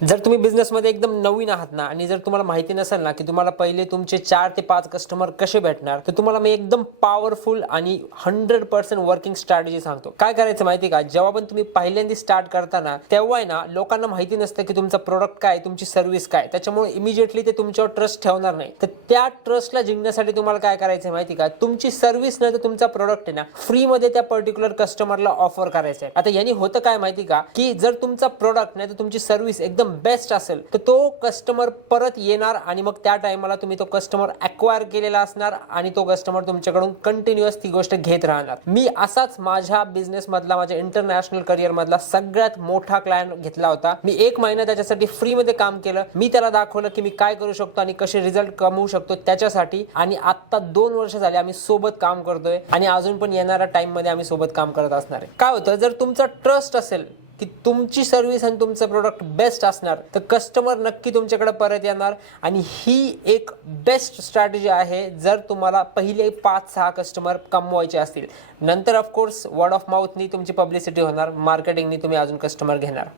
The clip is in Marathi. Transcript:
जर तुम्ही बिझनेसमध्ये एकदम नवीन आहात ना आणि जर तुम्हाला माहिती नसेल ना की तुम्हाला पहिले तुमचे 4 ते 5 कस्टमर कसे भेटणार, तर तुम्हाला मी एकदम पॉवरफुल आणि 100% वर्किंग स्ट्रॅटेजी सांगतो. काय करायचं माहिती का, जेव्हा पण तुम्ही पहिल्यांदा स्टार्ट करता ना, तेव्हा आहे ना लोकांना माहिती नसतं की तुमचा प्रोडक्ट काय, तुमची सर्व्हिस काय. त्याच्यामुळे इमिजिएटली ते तुमच्यावर ट्रस्ट ठेवणार नाही. तर त्या ट्रस्टला जिंकण्यासाठी तुम्हाला काय करायचं माहिती का, तुमची सर्व्हिस नाही तर तुमचा प्रोडक्ट आहे ना फ्रीमध्ये त्या पर्टिक्युलर कस्टमरला ऑफर करायचं आहे. आता यांनी होतं काय माहिती का, की जर तुमचा प्रोडक्ट नाही तर तुमची सर्व्हिस एकदम बेस्ट असेल तर तो कस्टमर परत येणार आणि मग त्या टाइमला तुम्ही तो कस्टमर अक्वायर केलेला असणार आणि तो कस्टमर तुमच्याकडून कंटिन्युअस ती गोष्ट घेत राहणार. मी असाच माझ्या बिझनेस मधला, माझ्या इंटरनॅशनल करिअर मधला सगळ्यात मोठा क्लायंट घेतला होता. मी 1 महिना त्याच्यासाठी फ्री मध्ये काम केलं. मी त्याला दाखवलं की मी काय करू शकतो आणि कसे रिझल्ट कमवू शकतो त्याच्यासाठी. आणि आता 2 वर्ष झाले आम्ही सोबत काम करतोय आणि अजून पण येणाऱ्या टाइम मध्ये आम्ही सोबत काम करत असणार आहे. काय होतं, जर तुमचा ट्रस्ट असेल की तुमची सर्व्हिस आणि तुमचं प्रोडक्ट बेस्ट असणार तर कस्टमर नक्की तुमच्याकडे परत येणार. आणि ही एक बेस्ट स्ट्रॅटेजी आहे जर तुम्हाला पहिले 5-6 कस्टमर कमवायचे असतील. नंतर ऑफकोर्स वर्ड ऑफ माउथनी तुमची पब्लिसिटी होणार, मार्केटिंगनी तुम्ही अजून कस्टमर घेणार.